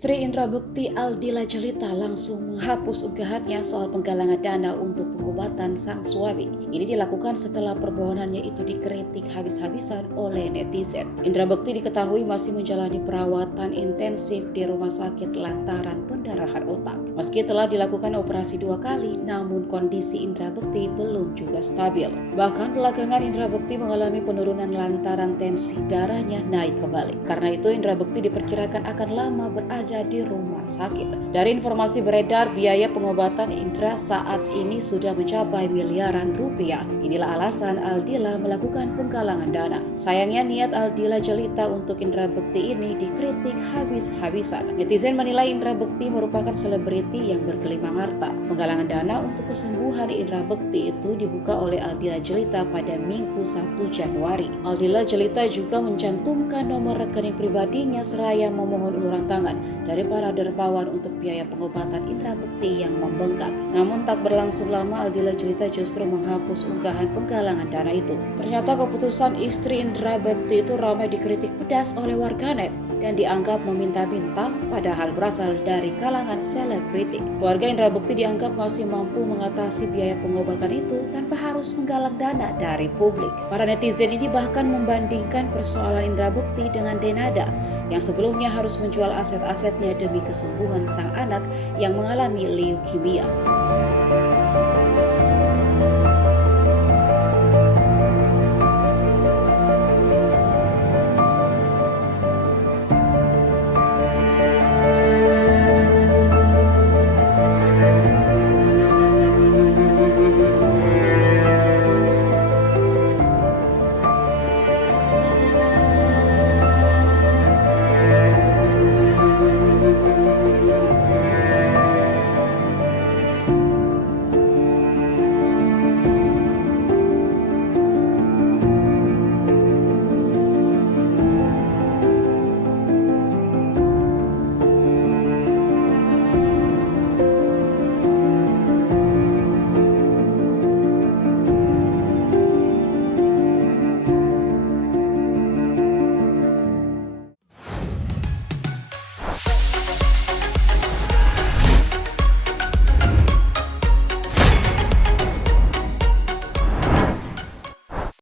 Istri Indra Bekti Aldila Jelita langsung menghapus unggahannya soal penggalangan dana untuk pengobatan sang suami. Ini dilakukan setelah permohonannya itu dikritik habis-habisan oleh netizen. Indra Bekti diketahui masih menjalani perawatan intensif di rumah sakit lantaran pendarahan otak. Meski telah dilakukan operasi 2 kali, namun kondisi Indra Bekti belum juga stabil. Bahkan belakangan Indra Bekti mengalami penurunan lantaran tensi darahnya naik kembali. Karena itu Indra Bekti diperkirakan akan lama berada di rumah sakit. Dari informasi beredar, biaya pengobatan Indra saat ini sudah mencapai miliaran rupiah. Inilah alasan Aldila melakukan penggalangan dana. Sayangnya niat Aldila Jelita untuk Indra Bekti ini dikritik habis-habisan. Netizen menilai Indra Bekti merupakan selebriti yang bergelimang harta. Penggalangan dana untuk kesembuhan Indra Bekti itu dibuka oleh Aldila Jelita pada Minggu 1 Januari. Aldila Jelita juga mencantumkan nomor rekening pribadinya seraya memohon uluran tangan dari para dermawan untuk biaya pengobatan Indra Bekti yang membengkak. Namun tak berlangsung lama Aldila Jelita justru menghapus unggahan penggalangan dana itu. Ternyata keputusan istri Indra Bekti itu ramai dikritik pedas oleh warganet dan dianggap meminta-minta padahal berasal dari kalangan selebriti. Keluarga Indra Bekti dianggap masih mampu mengatasi biaya pengobatan itu tanpa harus menggalang dana dari publik. Para netizen ini bahkan membandingkan persoalan Indra Bekti dengan Denada yang sebelumnya harus menjual aset-asetnya demi kesembuhan sang anak yang mengalami leukemia.